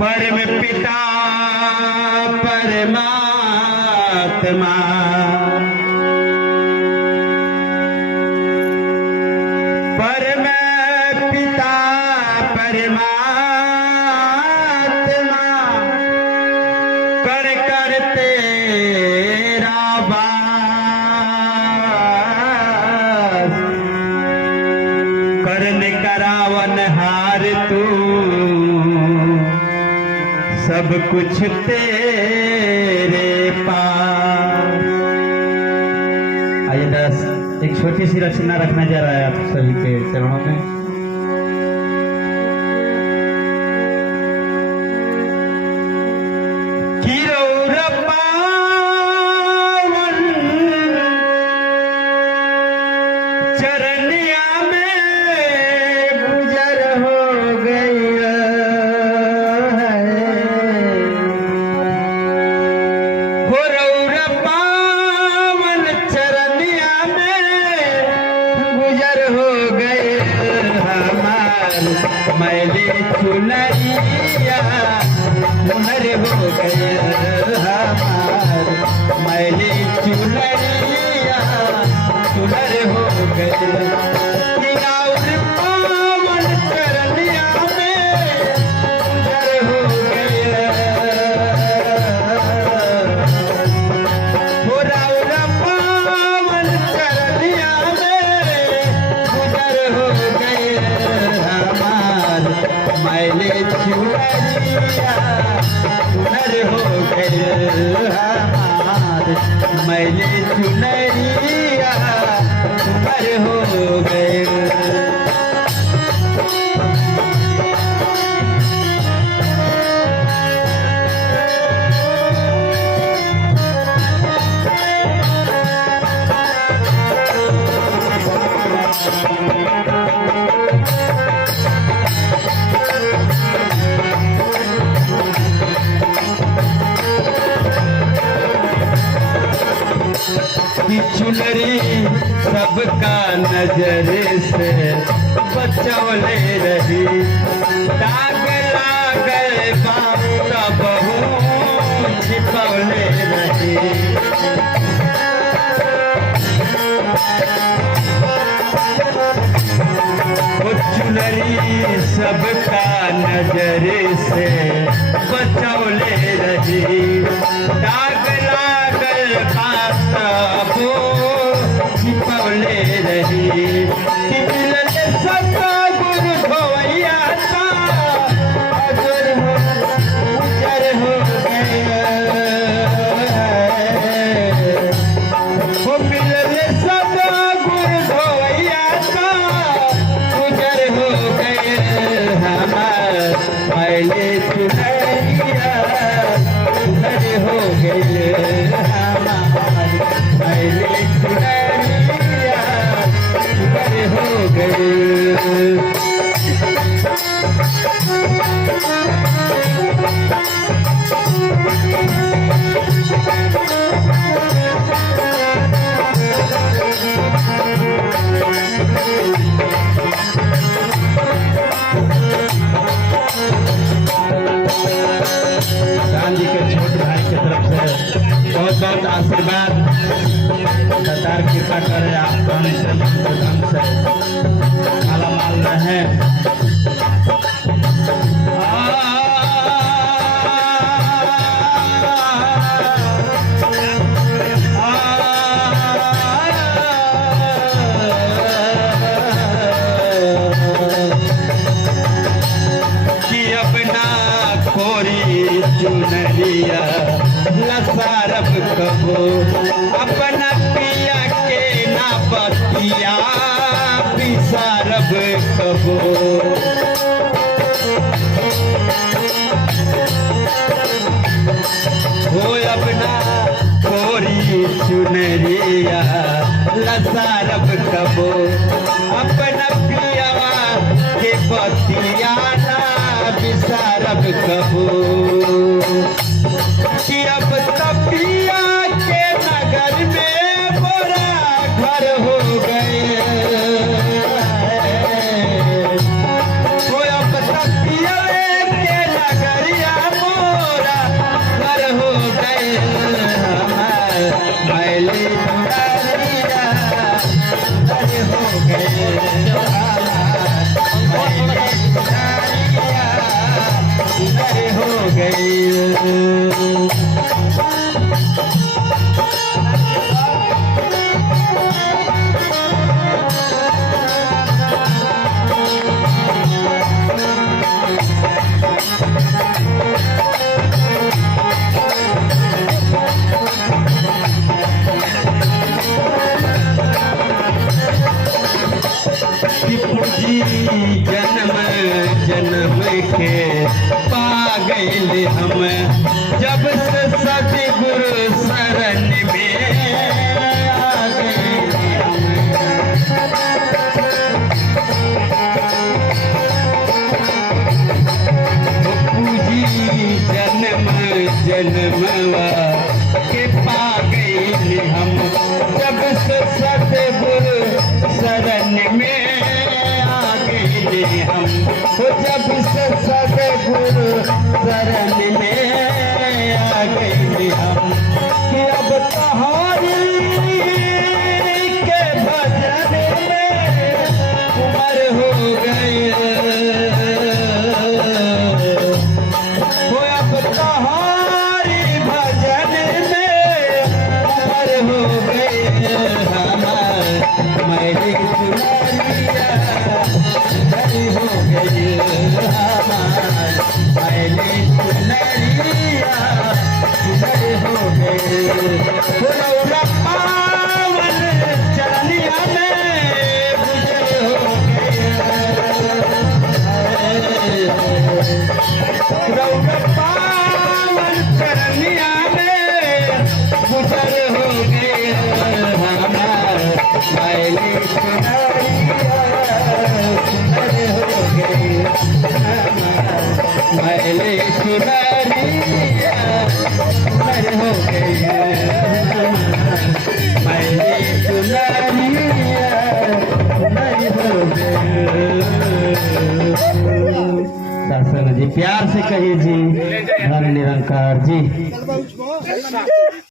परम पिता परमात्मा परम पिता परमात्मा कर कर तेरा बास करने करावन हार तू सब कुछ तेरे पास। आइए दास एक छोटी सी रचना रखने जा रहा है आप सभी के चरणों में। चरनिया में गुजर हो गई है रौर पावन चरनिया में गुजर हो गए हमार मैले चुनरिया हुनर हो गए हमार मैले चुनरिया सुनर हो गए पावन चरनिया में गुजर हो गए राउर पावन चरनिया में गुजर हो गए हमार मैले चुनरिया सुनर हो गए हमार मैले चुनरिया सुनर हो गए। चुनरी सबका नजर से बचौले रही दाग लागल बाप का बहू छिपौले रही वो चुनरी सबका नजर से बचौले रही दाग लागल बाप छिपौले रही कि मिलल सता गुरु धोइया ता अजर हो उजर हो गए वो मिलल सता गुरु धोइया ता उजर हो गए हमार मैले चुनरिया उजर हो गए हमार मैले चुनरिया सुनर हो गए। गांधी के छोटे भाई की तरफ से बहुत बहुत आशीर्वाद सरकार कृपा करे आप धन से मालामाल रहे। कि अपना खोरी चुनरिया लसारब कबो अपना पिया के ना बतिया पिसारब कबो हो अपना खोरी चुनरिया लसारब कबो अपना पिया के बतिया ना बिसारब कबो कि अब तपिया के नगर में बड़ा घर हो गए जन्म जन्म के पा गए हम, जब से सतगुरु शरण में आ गए हम। पूजी जन्म जन्मवा के पा गए हम, जब से सतगुरु शरण में आ गए हम। जब से सतगुरु शरण में आ गए हम, कि अब तहारी के भजन में उम्र हो गई। अब तहारी भजन में उम्र हो गई। मेरी चुनरिया हरी हो गई, मेरी चुनरिया हरी हो गई। पुरौरा पावन चरनिया में गुजर हो गई। पुरौरा पावन चरनिया में गुजर हो गई। मैली चुनरिया सुंदर हो गई, मैली चुनरिया सुंदर हो गई, मैली चुनरिया सुंदर हो गई। शासन जी प्यार से कहिए जी, धन निरंकार जी।